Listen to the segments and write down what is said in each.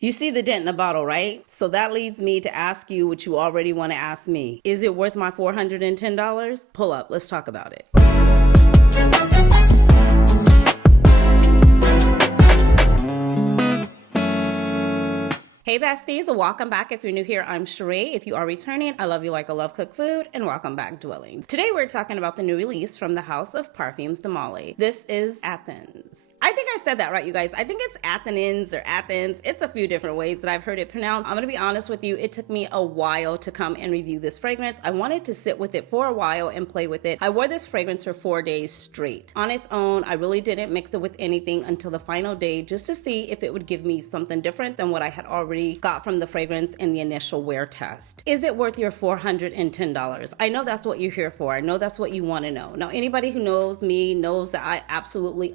You see the dent in the bottle, right? So that leads me to ask you what you already want to ask me. Is it worth my $410? Pull up, let's talk about it. Hey besties, welcome back. If you're new here, I'm Sheree. If you are returning, I love you like I love cooked food, and welcome back, Dwellings. Today we're talking about the new release from the house of Parfums de Marly. This is Athens. I think I said that right, you guys. I think it's Athénaïs or Athens. It's a few different ways that I've heard it pronounced. I'm gonna be honest with you, it took me a while to come and review this fragrance. I wanted to sit with it for a while and play with it. I wore this fragrance for 4 days straight. On its own, I really didn't mix it with anything until the final day just to see if it would give me something different than what I had already got from the fragrance in the initial wear test. Is it worth your $410? I know that's what you're here for. I know that's what you wanna know. Now, anybody who knows me knows that I absolutely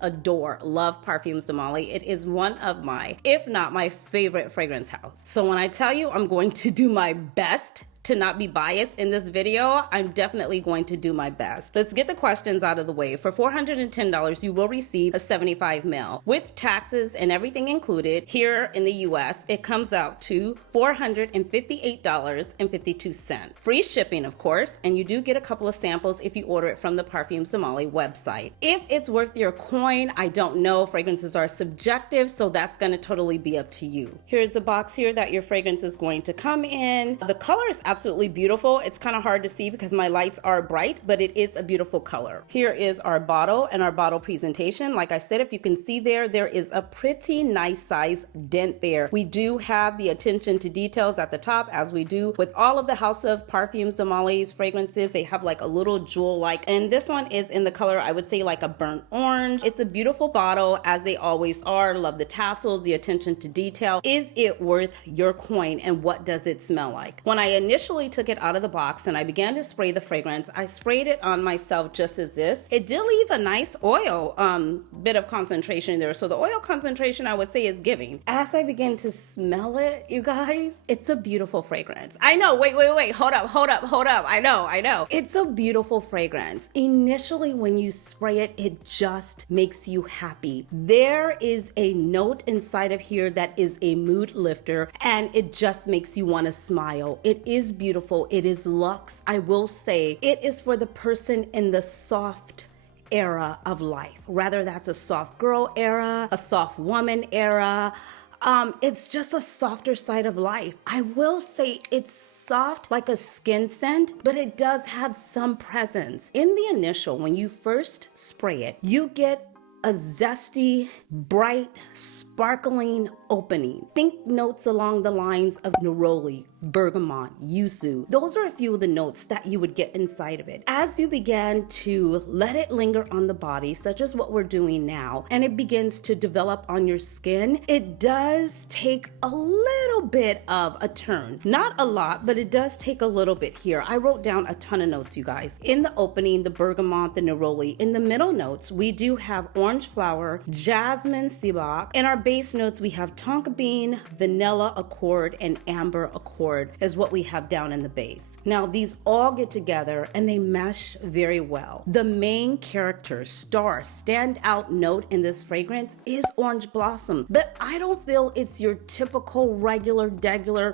love Parfums de Marly. It is one of my, if not my favorite fragrance house. So when I tell you I'm going to do my best to not be biased in this video, I'm definitely going to do my best. Let's get the questions out of the way. For $410, you will receive a 75 ml. With taxes and everything included, here in the US, it comes out to $458.52. Free shipping, of course, and you do get a couple of samples if you order it from the Parfums de Marly website. If it's worth your coin, I don't know. Fragrances are subjective, so that's gonna totally be up to you. Here's the box here that your fragrance is going to come in. The color is absolutely beautiful. It's kind of hard to see because my lights are bright, but it is a beautiful color. Here is our bottle and our bottle presentation. Like I said, if you can see there is a pretty nice size dent there. We do have the attention to details at the top, as we do with all of the House of Parfums de Marly's fragrances. They have like a little jewel-like, and this one is in the color, I would say, like a burnt orange. It's a beautiful bottle, as they always are. Love the tassels, the attention to detail. Is it worth your coin, and what does it smell like? When I initially took it out of the box and I began to spray the fragrance, I sprayed it on myself just as this. It did leave a nice oil bit of concentration there. So the oil concentration, I would say, is giving. As I began to smell it, you guys, it's a beautiful fragrance. I know, wait, hold up. I know. It's a beautiful fragrance. Initially, when you spray it, it just makes you happy. There is a note inside of here that is a mood lifter, and it just makes you want to smile. It is beautiful. It is luxe. I will say it is for the person in the soft era of life. Whether that's a soft girl era, a soft woman era, it's just a softer side of life. I will say it's soft like a skin scent, but it does have some presence. In the initial, when you first spray it, you get a zesty, bright, sparkling opening. Think notes along the lines of neroli, bergamot, yuzu. Those are a few of the notes that you would get inside of it. As you began to let it linger on the body, such as what we're doing now, and it begins to develop on your skin, it does take a little bit of a turn. Not a lot, but it does take a little bit here. I wrote down a ton of notes, you guys. In the opening, the bergamot, the neroli. In the middle notes, we do have orange flower, jasmine sebach. In our base notes, we have tonka bean, vanilla accord, and amber accord is what we have down in the base. Now, these all get together and they mesh very well. The main character, star, standout note in this fragrance is orange blossom, but I don't feel it's your typical regular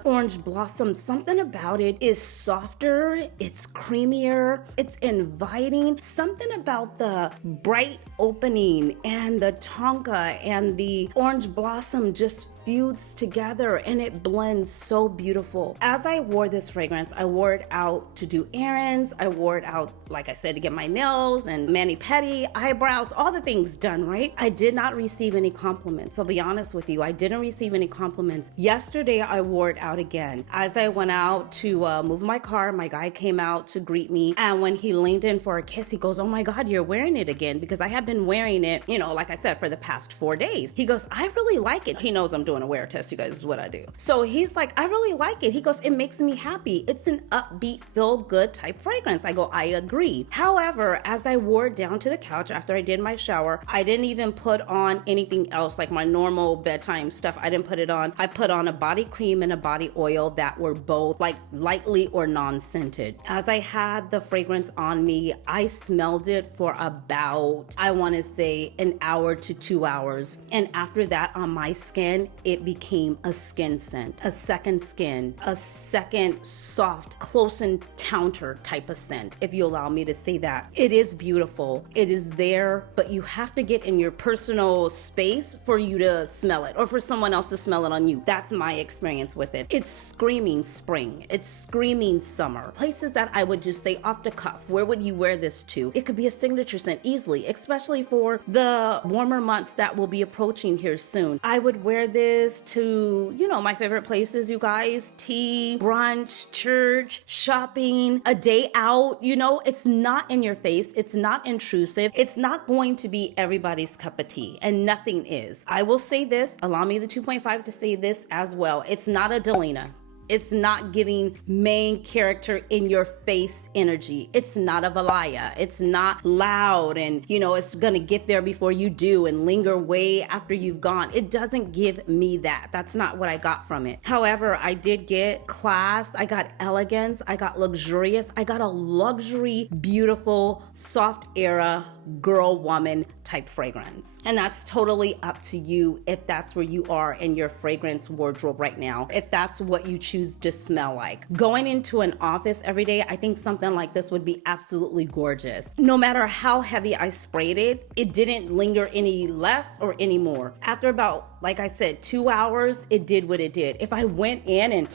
orange blossom. Something about it is softer, it's creamier, it's inviting. Something about the bright opening and the tonka and the orange blossom just feuds together and it blends so beautiful. As I wore this fragrance, I wore it out to do errands. I wore it out, like I said, to get my nails and mani-pedi, eyebrows, all the things done, right? I did not receive any compliments. I'll be honest with you. I didn't receive any compliments. Yesterday, I wore it out again. As I went out to move my car, my guy came out to greet me. And when he leaned in for a kiss, he goes, "Oh my God, you're wearing it again." Because I have been wearing it, you know, like I said, for the past 4 days. He goes, "I really like it." He knows I'm doing a wear test, you guys, is what I do. So he's like, "I really like it." He goes, "It makes me happy. It's an upbeat, feel-good type fragrance." I go, "I agree." However, as I wore it down to the couch after I did my shower, I didn't even put on anything else, like my normal bedtime stuff. I didn't put it on. I put on a body cream and a body oil that were both like lightly or non-scented. As I had the fragrance on me, I smelled it for about, I want to say say an hour to 2 hours. And after that on my skin, it became a skin scent, a second skin, a second soft, close encounter type of scent, if you allow me to say that. It is beautiful. It is there, but you have to get in your personal space for you to smell it or for someone else to smell it on you. That's my experience with it. It's screaming spring. It's screaming summer. Places that I would just say off the cuff, where would you wear this to? It could be a signature scent easily, especially for the warmer months that will be approaching here soon. I would wear this to, you know, my favorite places, you guys, tea, brunch, church, shopping, a day out. You know, it's not in your face. It's not intrusive. It's not going to be everybody's cup of tea, and nothing is. I will say this, allow me the 2.5 to say this as well. It's not a Delina. It's not giving main character in your face energy. It's not a Valaya. It's not loud and, you know, it's gonna get there before you do and linger way after you've gone. It doesn't give me that. That's not what I got from it. However, I did get class, I got elegance, I got luxurious, I got a luxury, beautiful, soft era, girl, woman type fragrance. And that's totally up to you if that's where you are in your fragrance wardrobe right now, if that's what you choose to smell like. Going into an office every day, I think something like this would be absolutely gorgeous. No matter how heavy I sprayed it, it didn't linger any less or any more. After about, like I said, 2 hours, it did what it did. If I went in and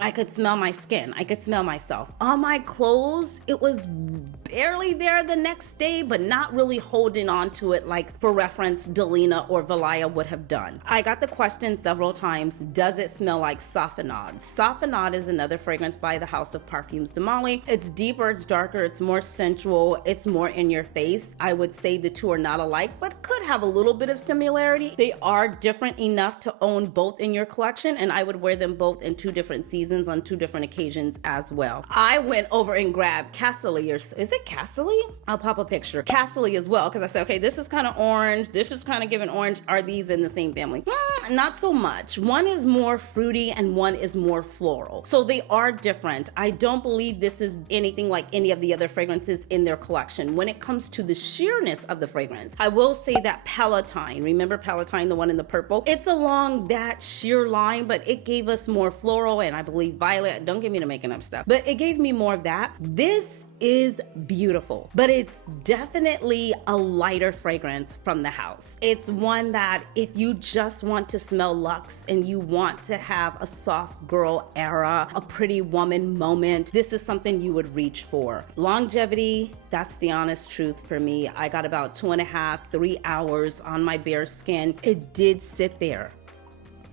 I could smell my skin. I could smell myself. On my clothes, it was barely there the next day, but not really holding on to it like, for reference, Delina or Valaya would have done. I got the question several times, does it smell like Safenade? Safenade is another fragrance by the house of Parfums de Marly. It's deeper, it's darker, it's more sensual, it's more in your face. I would say the two are not alike, but could have a little bit of similarity. They are different enough to own both in your collection, and I would wear them both in 2 different seasons on 2 different occasions as well. I went over and grabbed Cassily, or is it Cassily? I'll pop a picture. Cassily as well, because I said, okay, this is kind of orange, this is kind of giving orange. Are these in the same family? Not so much. One is more fruity and one is more floral. So they are different. I don't believe this is anything like any of the other fragrances in their collection. When it comes to the sheerness of the fragrance, I will say that Palatine, remember Palatine, the one in the purple? It's along that sheer line, but it gave us more floral and I believe violet. Don't get me to making up stuff, but it gave me more of that. This is beautiful, but it's definitely a lighter fragrance from the house. It's one that if you just want to smell luxe and you want to have a soft girl era, a pretty woman moment, this is something you would reach for. Longevity, that's the honest truth for me. I got about 2.5, 3 hours on my bare skin. It did sit there,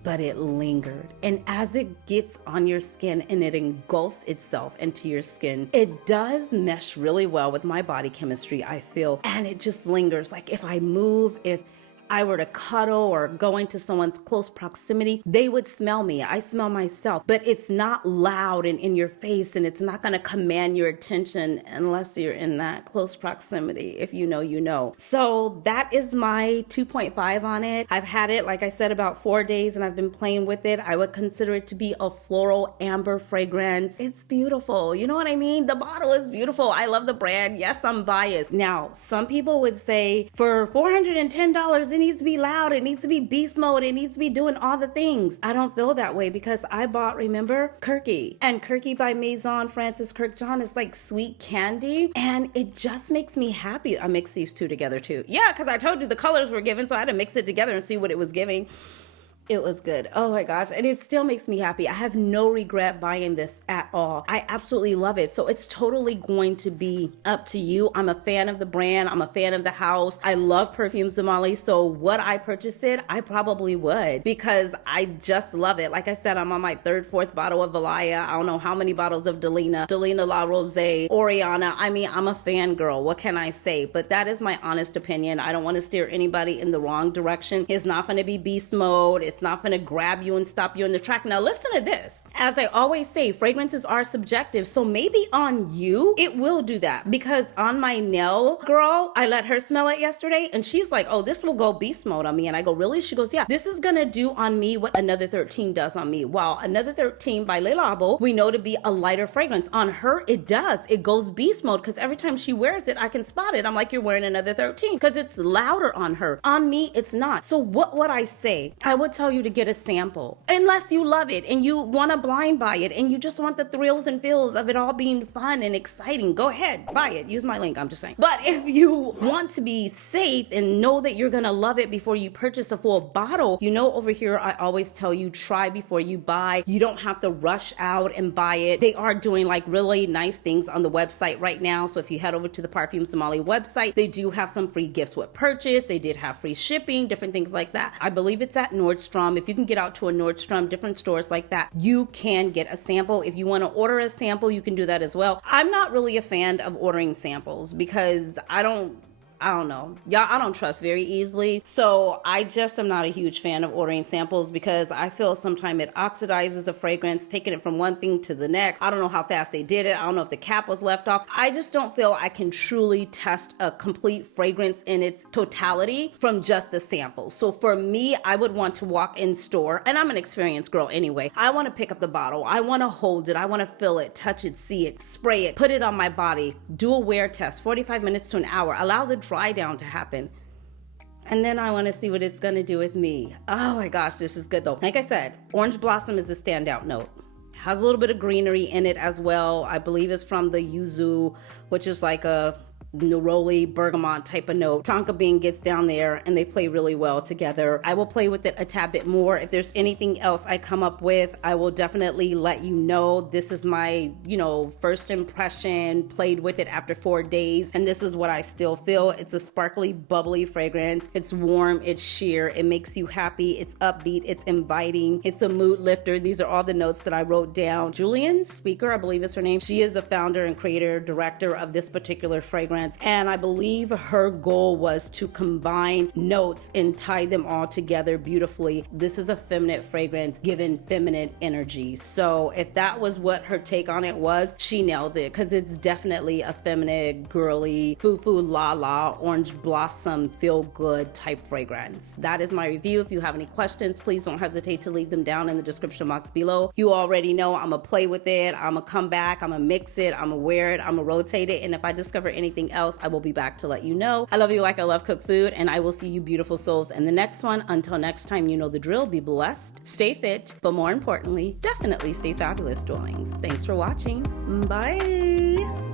but it lingered. And as it gets on your skin and it engulfs itself into your skin, it does mesh really well with my body chemistry, I feel. And it just lingers. Like if I move, if I were to cuddle or go into someone's close proximity, they would smell me. I smell myself, but it's not loud and in your face, and it's not gonna command your attention unless you're in that close proximity. If you know, you know. So that is my 2.5 on it. I've had it, like I said, about 4 days and I've been playing with it. I would consider it to be a floral amber fragrance. It's beautiful. You know what I mean? The bottle is beautiful. I love the brand. Yes, I'm biased. Now, some people would say for $410, it needs to be loud, it needs to be beast mode, it needs to be doing all the things. I don't feel that way because I bought, remember, Kirky. And Kirky by Maison Francis Kirkjohn is like sweet candy, and it just makes me happy. I mix these two together too. Yeah, because I told you the colors were given, so I had to mix it together and see what it was giving. It was good. Oh my gosh. And it still makes me happy. I have no regret buying this at all. I absolutely love it. So it's totally going to be up to you. I'm a fan of the brand. I'm a fan of the house. I love Parfums de Marly. So would I purchase it? I probably would, because I just love it. Like I said, I'm on my 3rd, 4th bottle of Valaya. I don't know how many bottles of Delina La Rose, Oriana. I mean, I'm a fangirl. What can I say? But that is my honest opinion. I don't want to steer anybody in the wrong direction. It's not going to be beast mode. It's It's not gonna grab you and stop you in the track. Now listen to this. As I always say, fragrances are subjective. So maybe on you, it will do that. Because on my nail girl, I let her smell it yesterday and she's like, oh, this will go beast mode on me. And I go, really? She goes, yeah, this is gonna do on me what Another 13 does on me. While Another 13 by Le Labo, we know to be a lighter fragrance. On her, it does. It goes beast mode because every time she wears it, I can spot it. I'm like, you're wearing Another 13 because it's louder on her. On me, it's not. So what would I say? I would tell you to get a sample. Unless you love it and you want to blind buy it and you just want the thrills and feels of it all being fun and exciting, go ahead, buy it. Use my link, I'm just saying. But if you want to be safe and know that you're going to love it before you purchase a full bottle, you know, over here, I always tell you, try before you buy. You don't have to rush out and buy it. They are doing like really nice things on the website right now. So if you head over to the Parfums de Marly website, they do have some free gifts with purchase. They did have free shipping, different things like that. I believe it's at Nordstrom. If you can get out to a Nordstrom, different stores like that, you can get a sample. If you want to order a sample, you can do that as well. I'm not really a fan of ordering samples because I don't know. Y'all, I don't trust very easily. So I just am not a huge fan of ordering samples because I feel sometimes it oxidizes a fragrance, taking it from one thing to the next. I don't know how fast they did it. I don't know if the cap was left off. I just don't feel I can truly test a complete fragrance in its totality from just a sample. So for me, I would want to walk in store, and I'm an experienced girl anyway. I want to pick up the bottle. I want to hold it. I want to feel it, touch it, see it, spray it, put it on my body, do a wear test, 45 minutes to an hour, allow the dry down to happen. And then I want to see what it's going to do with me. Oh my gosh, this is good though. Like I said, orange blossom is a standout note. Has a little bit of greenery in it as well. I believe it's from the yuzu, which is like a neroli bergamot type of note. Tonka bean gets down there and they play really well together. I will play with it a tad bit more. If there's anything else I come up with, I will definitely let you know. This is my, first impression, played with it after 4 days, and this is what I still feel. It's a sparkly, bubbly fragrance. It's warm, it's sheer, it makes you happy, it's upbeat, it's inviting, it's a mood lifter. These are all the notes that I wrote down. Julian Speaker, I believe is her name. She is the founder and creator, director of this particular fragrance. And I believe her goal was to combine notes and tie them all together beautifully. This is a feminine fragrance given feminine energy. So if that was what her take on it was, she nailed it, because it's definitely a feminine, girly, foo-foo, la-la, orange blossom, feel-good type fragrance. That is my review. If you have any questions, please don't hesitate to leave them down in the description box below. You already know I'm gonna play with it. I'm gonna come back. I'm gonna mix it. I'm gonna wear it. I'm gonna rotate it. And if I discover anything else, I will be back to let you know. I love you like I love cooked food, and I will see you beautiful souls in the next one. Until next time, you know the drill. Be blessed, stay fit, but more importantly, definitely stay fabulous, darlings. Thanks for watching. Bye.